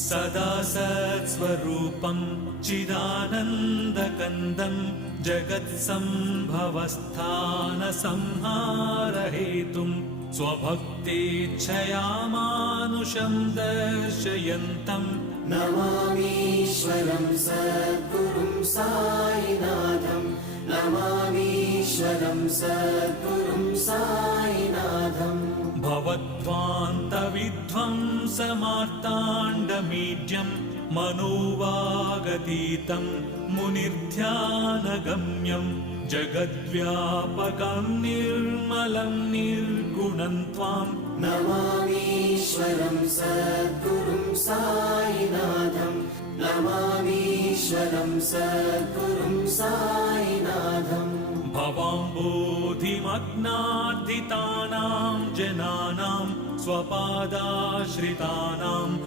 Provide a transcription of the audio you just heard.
सदा सत्स्वरूपं चिदानन्दकन्दं जगत्सम्भवस्थानसंहारहेतुं स्वभक्तेच्छया मानुषं दर्शयन्तम् नमामीश्वरं सद्गुरुं साईनाथं नमामीश्वरं सद्गुरुं साईनाथम् भवद्ध्वान्तविध्वंसमार्ताण्डमीड्यं मनोवागतीतं मुनिर्ध्यानगम्यं जगद्व्यापकं निर्मलं निर्गुणं त्वां नमामीश्वरं सद्गुरुं साईनाथं नमामीश्वरं सद्गुरुं साईनाथम् भवाम्बोधिमग्नार्दितानां जनानां स्वपादाश्रितानां